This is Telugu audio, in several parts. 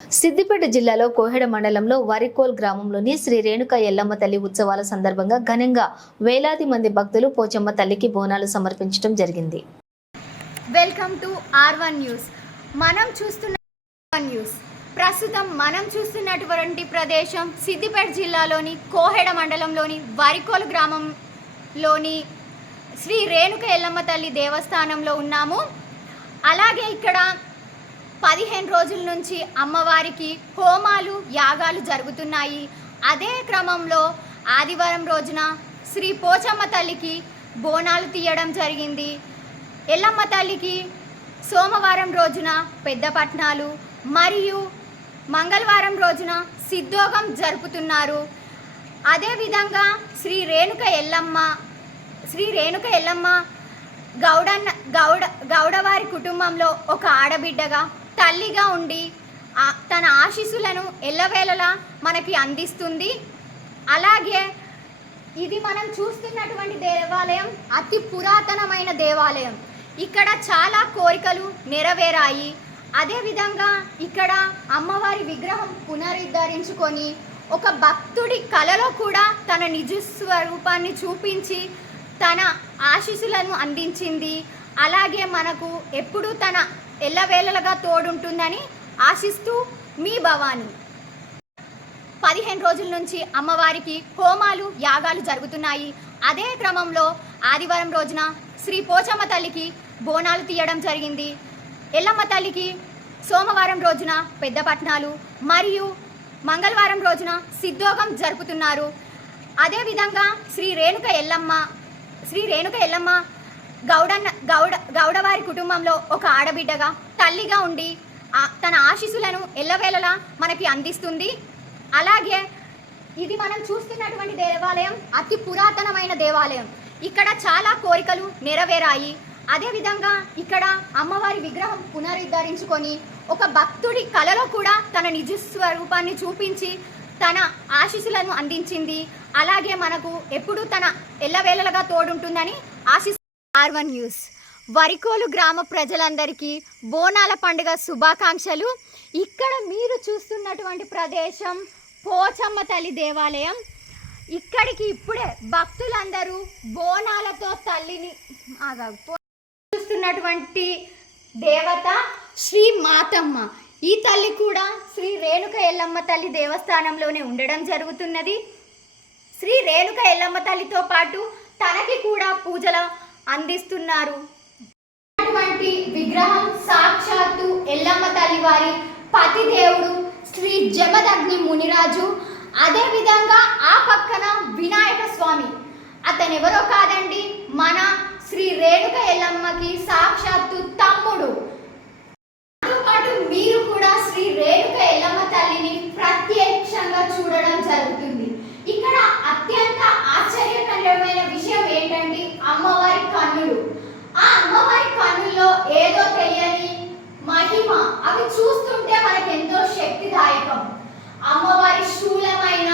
సిద్దిపేట జిల్లాలో కోహెడ మండలంలో వరికోల్ గ్రామంలోని శ్రీ రేణుక ఎల్లమ్మ తల్లి ఉత్సవాల సందర్భంగా ఘనంగా వేలాది మంది భక్తులు పోచమ్మ తల్లికి బోనాలు సమర్పించడం జరిగింది. Welcome to R1 news. ప్రస్తుతం మనం చూస్తున్నటువంటి ప్రదేశం సిద్దిపేట జిల్లాలోని కోహెడ మండలంలోని వరికోల్ గ్రామంలోని శ్రీ రేణుక ఎల్లమ్మ తల్లి దేవస్థానంలో ఉన్నాము. అలాగే ఇక్కడ 15 రోజుల నుంచి అమ్మవారికి హోమాలు యాగాలు జరుగుతున్నాయి. అదే క్రమంలో ఆదివారం రోజున శ్రీ పోచమ్మ తల్లికి బోనాలు తీయడం జరిగింది. ఎల్లమ్మ తల్లికి సోమవారం రోజున పెద్ద పట్నాలు మరియు మంగళవారం రోజున సిద్ధోగం జరుపుతున్నారు. అదేవిధంగా శ్రీ రేణుక ఎల్లమ్మ గౌడవారి కుటుంబంలో ఒక ఆడబిడ్డగా తల్లిగా ఉండి తన ఆశీస్సులను ఎల్లవేళలా మనకి అందిస్తుంది. అలాగే ఇది మనం చూస్తున్నటువంటి దేవాలయం అతి పురాతనమైన దేవాలయం. ఇక్కడ చాలా కోరికలు నెరవేరాయి. అదేవిధంగా ఇక్కడ అమ్మవారి విగ్రహం పునరుద్ధరించుకొని ఒక భక్తుడి కలలో కూడా తన నిజ స్వరూపాన్ని చూపించి తన ఆశీస్సులను అందించింది. అలాగే మనకు ఎప్పుడూ తన ఎల్లవేళలుగా తోడుంటుందని ఆశిస్తూ మీ భవాని. 15 రోజుల నుంచి అమ్మవారికి హోమాలు యాగాలు జరుగుతున్నాయి. అదే క్రమంలో ఆదివారం రోజున శ్రీ పోచమ్మ తల్లికి బోనాలు తీయడం జరిగింది. ఎల్లమ్మ తల్లికి సోమవారం రోజున పెద్ద పట్నాలు మరియు మంగళవారం రోజున సిద్ధోగం జరుపుతున్నారు. అదేవిధంగా శ్రీ రేణుక ఎల్లమ్మ గౌడవారి కుటుంబంలో ఒక ఆడబిడ్డగా తల్లిగా ఉండి తన ఆశీస్సులను ఎల్లవేళలా మనకి అందిస్తుంది. అలాగే ఇది మనం చూస్తున్నటువంటి దేవాలయం అతి పురాతనమైన దేవాలయం. ఇక్కడ చాలా కోరికలు నెరవేరాయి. అదేవిధంగా ఇక్కడ అమ్మవారి విగ్రహం పునరుద్ధరించుకొని ఒక భక్తుడి కలలో కూడా తన నిజ స్వరూపాన్ని చూపించి తన ఆశీస్సులను అందించింది. అలాగే మనకు ఎప్పుడూ తన ఎల్లవేళలుగా తోడుంటుందని ఆశిస్తూ R1 న్యూస్. వరికోలు గ్రామ ప్రజలందరికీ బోనాల పండుగ శుభాకాంక్షలు. ఇక్కడ మీరు చూస్తున్నటువంటి ప్రదేశం పోచమ్మ తల్లి దేవాలయం. ఇక్కడికి ఇప్పుడే భక్తులందరూ బోనాలతో తల్లిని చూస్తున్నటువంటి దేవత శ్రీ మాతమ్మ. ఈ తల్లి కూడా శ్రీ రేణుక ఎల్లమ్మ తల్లి దేవస్థానంలోనే ఉండడం జరుగుతున్నది. శ్రీ రేణుక ఎల్లమ్మ తల్లితో పాటు తనకి కూడా పూజలు అందిస్తున్నారు. అటువంటి విగ్రహం సాక్షాత్తు ఎల్లమ్మ తల్లి వారి పతిదేవుడు శ్రీ జమదగ్ని మునిరాజు. అదేవిధంగా ఆ పక్కన వినాయక స్వామి. అతను ఎవరో కాదండి, మన శ్రీ రేణుక ఎల్లమ్మకి సాక్షాత్తు తమ్ముడు. పాటు మీరు కూడా శ్రీ రేణుక ఎల్లమ్మ తల్లిని ప్రత్యక్షంగా చూడడం జరుగుతుంది. ఇక్కడ అత్యంత ఆశ్చర్యకరమైన విషయం ఏంటంటే అమ్మవారి కన్నులు. ఆ అమ్మవారి కన్నుల్లో ఏదో తెలియని మహిమ. అవి చూస్తుంటే మనకు ఎంతో శక్తిదాయకం. అమ్మవారి శూలమైన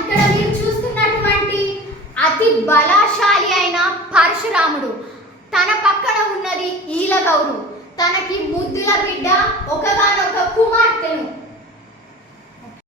ఇక్కడ మీరు చూస్తున్నటువంటి అతి బలశాలి అయిన పరశురాముడు. తన పక్కన ఉన్నది ఈలగౌరు. తనకి ముద్దుల బిడ్డ ఒకగానొక కుమార్తెను